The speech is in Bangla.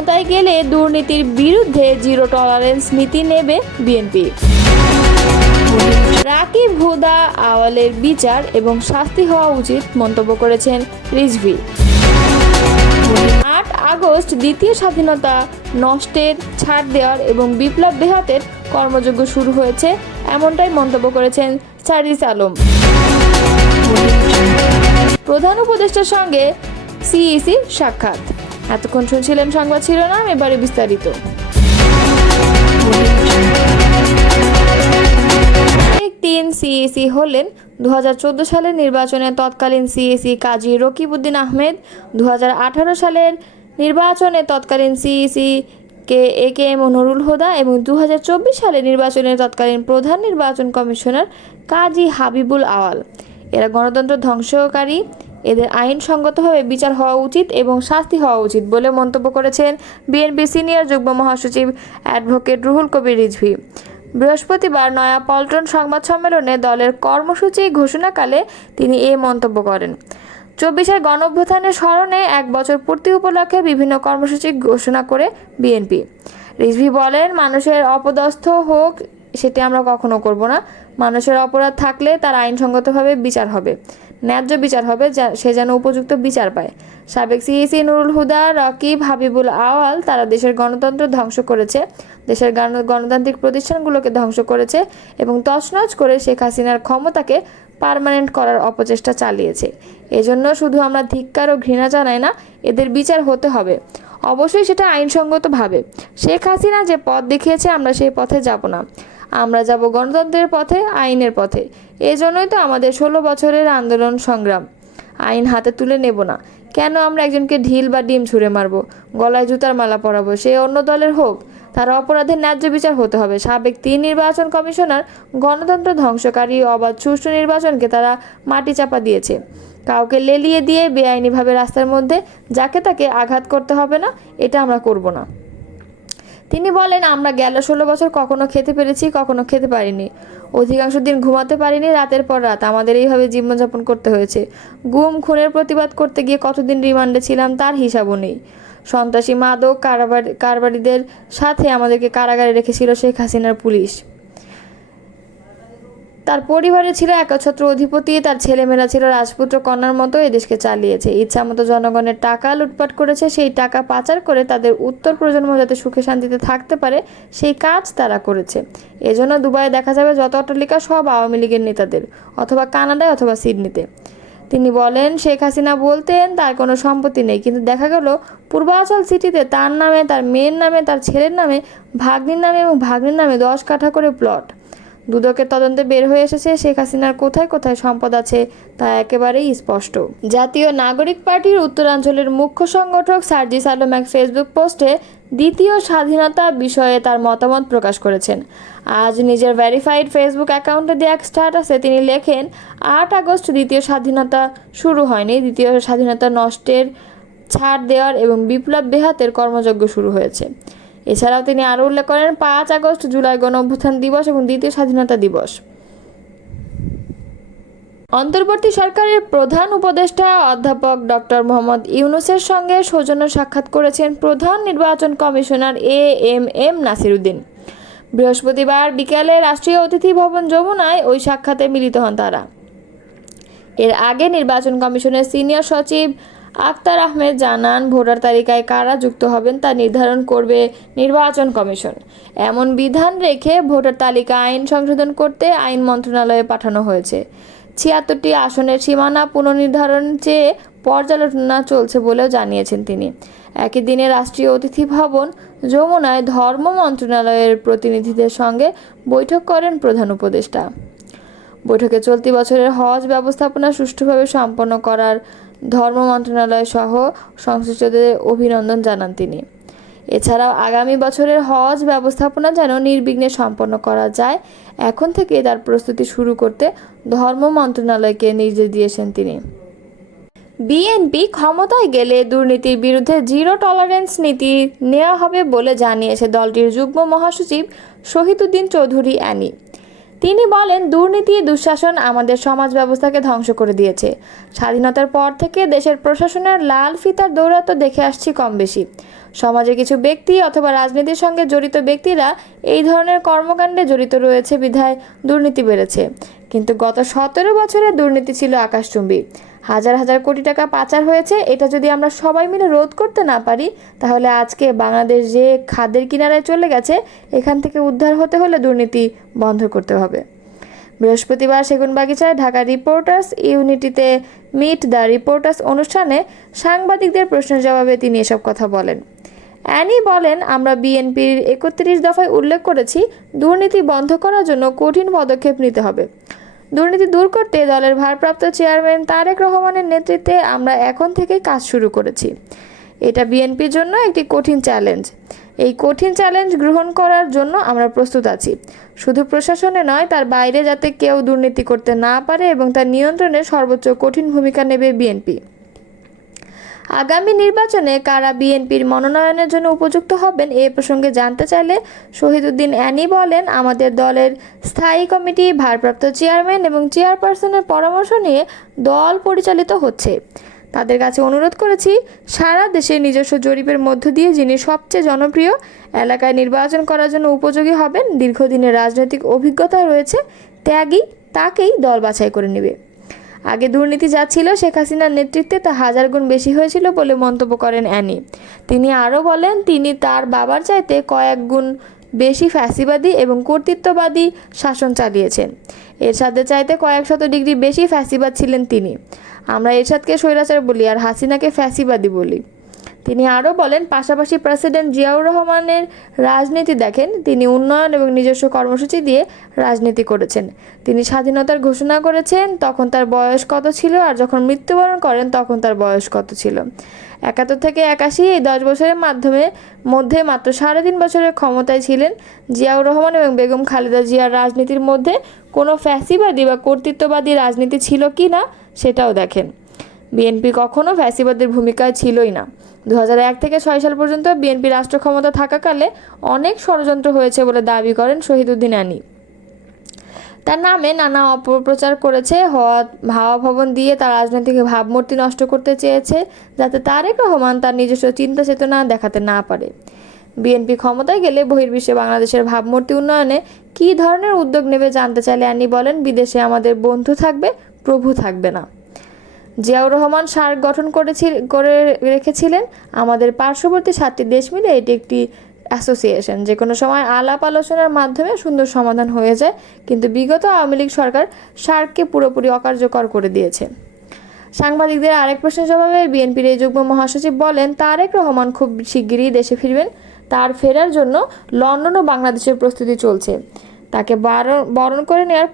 ক্ষমতায় গেলে দুর্নীতির বিরুদ্ধে জিরো টলারেন্স নীতি নেবে বিএনপি। রাকিব হুদা আওয়ালের বিচার এবং শাস্তি হওয়া উচিত মন্তব্য করেছেন রিজভী। 8 আগস্ট দ্বিতীয় স্বাধীনতা নষ্টের ছাড় দেওয়ার এবং বিপ্লব বেহাতের কর্মযজ্ঞ শুরু হয়েছে, এমনটাই মন্তব্য করেছেন সার্জিস আলম। প্রধান উপদেষ্টার সঙ্গে সিইসি সাক্ষাৎ। এতক্ষণ শুনছিলেন সংবাদ শিরোনাম, এবারে বিস্তারিত। সিইসি হলেন 2014 সালের নির্বাচনে তৎকালীন সিইসি কাজী রকিবউদ্দিন আহমেদ, 2018 সালের নির্বাচনে তৎকালীন সিইসি একেএম নুরুল হুদা এবং 2024 সালের নির্বাচনে তৎকালীন প্রধান নির্বাচন কমিশনার কাজী হাবিবুল আওয়াল। এরা গণতন্ত্র ধ্বংসকারী, এদের আইনসঙ্গতভাবে বিচার হওয়া উচিত এবং শাস্তি হওয়া উচিত বলে মন্তব্য করেছেন বিএনপি সিনিয়র যুগ্ম মহাসচিব অ্যাডভোকেট রুহুল কবির রিজভী। বৃহস্পতিবার নয়াপল্টন সংবাদ সম্মেলনে দলের কর্মসূচি ঘোষণাকালে তিনি এই মন্তব্য করেন। 24-এর গণঅভ্যুত্থানের স্মরণে 1 বছর পূর্তি উপলক্ষে বিভিন্ন কর্মসূচি ঘোষণা করে বিএনপি। রিজভী বলেন, মানুষের অপদস্থ হোক সেটি আমরা কখনো করব না। মানুষের অপরাধ থাকলে তার আইনসঙ্গতভাবে বিচার হবে, ন্যায্য বিচার হবে, সে যেন উপযুক্ত বিচার পায়। সাবেক সিইসি নুরুল হুদা, রাকিব, হাবিবুল আওয়াল তারা দেশের গণতন্ত্র ধ্বংস করেছে, দেশের গণতান্ত্রিক প্রতিষ্ঠানগুলোকে ধ্বংস করেছে এবং তছনছ করে শেখ হাসিনার ক্ষমতাকে পার্মানেন্ট করার অপচেষ্টা চালিয়েছে। এজন্য শুধু আমরা ধিক্কার ও ঘৃণা জানাই না, এদের বিচার হতে হবে, অবশ্যই সেটা আইনসঙ্গতভাবে। শেখ হাসিনা যে পথ দেখিয়েছে আমরা সেই পথে যাব না, আমরা যাব গণতন্ত্রের পথে, আইনের পথে। এজন্যই তো আমাদের 16 বছরের আন্দোলন সংগ্রাম। আইন হাতে তুলে নেব না। কেন আমরা একজনকে ঢিল বা ডিম ছুঁড়ে মারব, গলায় জুতার মালা পরাবো? সে অন্য দলের হোক, তার অপরাধের ন্যায্য বিচার হতে হবে। সাবেক 3 নির্বাচন কমিশনার গণতন্ত্র ধ্বংসকারী, অবাধ সুষ্ঠু নির্বাচনকে তারা মাটি চাপা দিয়েছে। কাউকে লেলিয়ে দিয়ে বেআইনিভাবে রাস্তার মধ্যে যাকে তাকে আঘাত করতে হবে না, এটা আমরা করব না। তিনি বলেন, আমরা গেল 16 বছর কখনো খেতে পেরেছি, কখনো খেতে পারিনি, অধিকাংশ দিন ঘুমাতে পারিনি, রাতের পর রাত আমাদের এইভাবে জীবনযাপন করতে হয়েছে। গুম খুনের প্রতিবাদ করতে গিয়ে কতদিন রিমান্ডে ছিলাম তার হিসাবও নেই। সন্ত্রাসী, মাদক কারবারিদের সাথে আমাদেরকে কারাগারে রেখেছিল শেখ হাসিনার পুলিশ। তার পরিবারে ছিল একচ্ছত্র অধিপতি, তার ছেলেমেয়েরা ছিল রাজপুত্র কন্যার মতো এদেশকে চালিয়েছে। ইচ্ছামতো জনগণের টাকা লুটপাট করেছে, সেই টাকা পাচার করে তাদের উত্তর প্রজন্ম যাতে সুখে শান্তিতে থাকতে পারে সেই কাজ তারা করেছে। এজন্য দুবাইয়ে দেখা যাবে যত অট্টালিকা সব আওয়ামী লীগের নেতাদের, অথবা কানাডায় অথবা সিডনিতে। তিনি বলেন, শেখ হাসিনা বলতেন তার কোনো সম্পত্তি নেই, কিন্তু দেখা গেল পূর্বাচল সিটিতে তার নামে, তার মেয়ের নামে, তার ছেলের নামে, ভাগ্নির নামে এবং ভাগ্নির নামে 10 কাঠা করে প্লট। দুদকের তদন্তে বের হয়ে এসেছে শেখ হাসিনার কোথায় কোথায় সম্পদ আছে তা একেবারেই স্পষ্ট। জাতীয় নাগরিক পার্টির উত্তরাঞ্চলের মুখ্য সংগঠক সার্জিস আলম এক ফেসবুক পোস্টে দ্বিতীয় স্বাধীনতা বিষয়ে তার মতামত প্রকাশ করেছেন। আজ নিজের ভেরিফাইড ফেসবুক অ্যাকাউন্টে দেওয়া এক স্ট্যাটাসে তিনি লেখেন, 8 আগস্ট দ্বিতীয় স্বাধীনতা শুরু হয়নি, দ্বিতীয় স্বাধীনতা নষ্টের ছাড় দেওয়ার এবং বিপ্লব বেহাতের কর্মযজ্ঞ শুরু হয়েছে। এছাড়াও তিনি আরও উল্লেখ করেন 5 আগস্ট জুলাই গণঅভ্যুত্থান দিবস এবং দ্বিতীয় স্বাধীনতা দিবস। অন্তর্বর্তী সরকারের প্রধান উপদেষ্টা অধ্যাপক ডক্টর মোহাম্মদ ইউনূসের সঙ্গে সৌজন্য সাক্ষাৎ করেছেন প্রধান নির্বাচন কমিশনার এএমএম নাসির উদ্দিন। বৃহস্পতিবার বিকেলে রাষ্ট্রীয় অতিথি ভবন যমুনায় ওই সাক্ষাতে মিলিত হন তারা। এর আগে নির্বাচন কমিশনের সিনিয়র সচিব আক্তার আহমেদ জানান, ভোটার তালিকায় কারা যুক্ত হবেন তা নির্ধারণ করবে নির্বাচন কমিশন। এমন বিধান রেখে ভোটার তালিকা আইন সংশোধন করতে আইন মন্ত্রণালয়ে পাঠানো হয়েছে। 76টি আসনের সীমানা পুনর্নির্ধারণ চেয়ে পর্যালোচনা চলছে বলেও জানিয়েছেন তিনি। একই দিনে রাষ্ট্রীয় অতিথি ভবন যমুনায় ধর্ম মন্ত্রণালয়ের প্রতিনিধিদের সঙ্গে বৈঠক করেন প্রধান উপদেষ্টা। বৈঠকে চলতি বছরের হজ ব্যবস্থাপনা সুষ্ঠুভাবে সম্পন্ন করার ধর্ম মন্ত্রণালয় সহ সংশ্লিষ্টদের অভিনন্দন জানান তিনি। এছাড়াও আগামী বছরের হজ ব্যবস্থাপনা যেন নির্বিঘ্নে সম্পন্ন করা যায়, এখন থেকে তার প্রস্তুতি শুরু করতে ধর্ম মন্ত্রণালয়কে নির্দেশ দিয়েছেন তিনি। বিএনপি ক্ষমতায় গেলে দুর্নীতির বিরুদ্ধে জিরো টলারেন্স নীতি নেওয়া হবে বলে জানিয়েছে দলটির যুগ্ম মহাসচিব শহীদউদ্দীন চৌধুরী অ্যানি। তিনি বলেন, দুর্নীতি, দুঃশাসন আমাদের সমাজ ব্যবস্থাকে ধ্বংস করে দিয়েছে। স্বাধীনতার পর থেকে দেশের প্রশাসনের লাল ফিতার দৌরাত্ম্য দেখে আসছি কম বেশি। সমাজে কিছু ব্যক্তি অথবা রাজনীতির সঙ্গে জড়িত ব্যক্তিরা এই ধরনের কর্মকাণ্ডে জড়িত রয়েছে বিধায় দুর্নীতি বেড়েছে। কিন্তু গত 17 বছরে দুর্নীতি ছিল আকাশচুম্বী। হাজার হাজার কোটি টাকা পাচার হয়েছে। এটা যদি আমরা সবাই মিলে রোধ করতে না পারি, তাহলে আজকে বাংলাদেশ যে খাদের কিনারায় চলে গেছে, এখান থেকে উদ্ধার হতে হলে দুর্নীতি বন্ধ করতে হবে। বৃহস্পতিবার সেগুনবাগিচায় ঢাকা রিপোর্টার্স ইউনিটিতে মিট দ্য রিপোর্টার্স অনুষ্ঠানে সাংবাদিকদের প্রশ্নের জবাবে তিনি এসব কথা বলেন। অ্যানি বলেন, আমরা বিএনপির 31 দফায় উল্লেখ করেছি দুর্নীতি বন্ধ করার জন্য কঠিন পদক্ষেপ নিতে হবে। দুর্নীতি দূর করতে দলের ভারপ্রাপ্ত চেয়ারম্যান তারেক রহমানের নেতৃত্বে আমরা এখন থেকেই কাজ শুরু করেছি। এটা বিএনপির জন্য একটি কঠিন চ্যালেঞ্জ। এই কঠিন চ্যালেঞ্জ গ্রহণ করার জন্য আমরা প্রস্তুত আছি। শুধু প্রশাসনে নয়, তার বাইরে যাতে কেউ দুর্নীতি করতে না পারে এবং তার নিয়ন্ত্রণে সর্বোচ্চ কঠিন ভূমিকা নেবে বিএনপি। আগামী নির্বাচনে কারা বিএনপির মনোনয়নের জন্য উপযুক্ত হবেন এ প্রসঙ্গে জানতে চাইলে শহীদুদ্দিন অ্যানি বলেন, আমাদের দলের স্থায়ী কমিটি, ভারপ্রাপ্ত চেয়ারম্যান এবং চেয়ারপারসনের পরামর্শ নিয়ে দল পরিচালিত হচ্ছে। তাদের কাছে অনুরোধ করেছি, সারা দেশে নিজস্ব জরিপের মধ্য দিয়ে যিনি সবচেয়ে জনপ্রিয়, এলাকায় নির্বাচন করার জন্য উপযোগী হবেন, দীর্ঘদিনের রাজনৈতিক অভিজ্ঞতা রয়েছে, ত্যাগী, তাকেই দল বাছাই করে নেবে। আগে দুর্নীতি যা ছিল শেখ হাসিনার নেতৃত্বে তা 1000 গুণ বেশি হয়েছিল বলে মন্তব্য করেন অ্যানি। তিনি আরও বলেন, তিনি তার বাবার চাইতে কয়েক গুণ বেশি ফ্যাসিবাদী এবং কর্তৃত্ববাদী শাসন চালিয়েছেন। এরশাদের চাইতে কয়েক শত ডিগ্রি বেশি ফ্যাসিবাদ ছিলেন তিনি। আমরা এরশাদকে স্বৈরাচার বলি আর হাসিনাকে ফ্যাসিবাদী বলি। তিনি আরও বলেন, পাশাপাশি প্রেসিডেন্ট জিয়াউর রহমানের রাজনীতি দেখেন। তিনি উন্নয়ন এবং নিজস্ব কর্মসূচি দিয়ে রাজনীতি করেছেন। তিনি স্বাধীনতার ঘোষণা করেছেন, তখন তার বয়স কত ছিল, আর যখন মৃত্যুবরণ করেন তখন তার বয়স কত ছিল। 71 থেকে 81 এই 10 বছরের মধ্যে মাত্র 3.5 বছরের ক্ষমতায় ছিলেন জিয়াউর রহমান এবং বেগম খালেদা জিয়ার রাজনীতির মধ্যে কোনো ফ্যাসিবাদী বা কর্তৃত্ববাদী রাজনীতি ছিল কি না সেটাও দেখেন। বিএনপি কখনো ফ্যাসিবাদের ভূমিকায় ছিলই না। 2001 থেকে 6 সাল পর্যন্ত বিএনপি রাষ্ট্র ক্ষমতা থাকাকালে অনেক ষড়যন্ত্র হয়েছে বলে দাবি করেন শহীদুদ্দিন অ্যানি। তার নামে নানা অপপ্রচার করেছে, হাওয়া ভবন দিয়ে তার রাজনৈতিক ভাবমূর্তি নষ্ট করতে চেয়েছে, যাতে তারেক রহমান তার নিজস্ব চিন্তা চেতনা দেখাতে না পারে। বিএনপি ক্ষমতায় গেলে বহির্বিশ্বে বাংলাদেশের ভাবমূর্তি উন্নয়নে কী ধরনের উদ্যোগ নেবে জানতে চাইলে অ্যানি বলেন, বিদেশে আমাদের বন্ধু থাকবে, প্রভু থাকবে না। জিয়াউর রহমান সার্ক গঠন করে রেখেছিলেন। আমাদের পার্শ্ববর্তী 7টি দেশ মিলে এটি একটি অ্যাসোসিয়েশন। যে কোনো সময় আলাপ আলোচনার মাধ্যমে সুন্দর সমাধান হয়ে যায়, কিন্তু বিগত আওয়ামী লীগ সরকার সার্ককে পুরোপুরি অকার্যকর করে দিয়েছে। সাংবাদিকদের আরেক প্রশ্নের জবাবে বিএনপির এই যুগ্ম মহাসচিব বলেন, তারেক রহমান খুব শিগগিরই দেশে ফিরবেন। তার ফেরার জন্য লন্ডন ও বাংলাদেশের প্রস্তুতি চলছে। তাকে বরণ করে নেওয়ার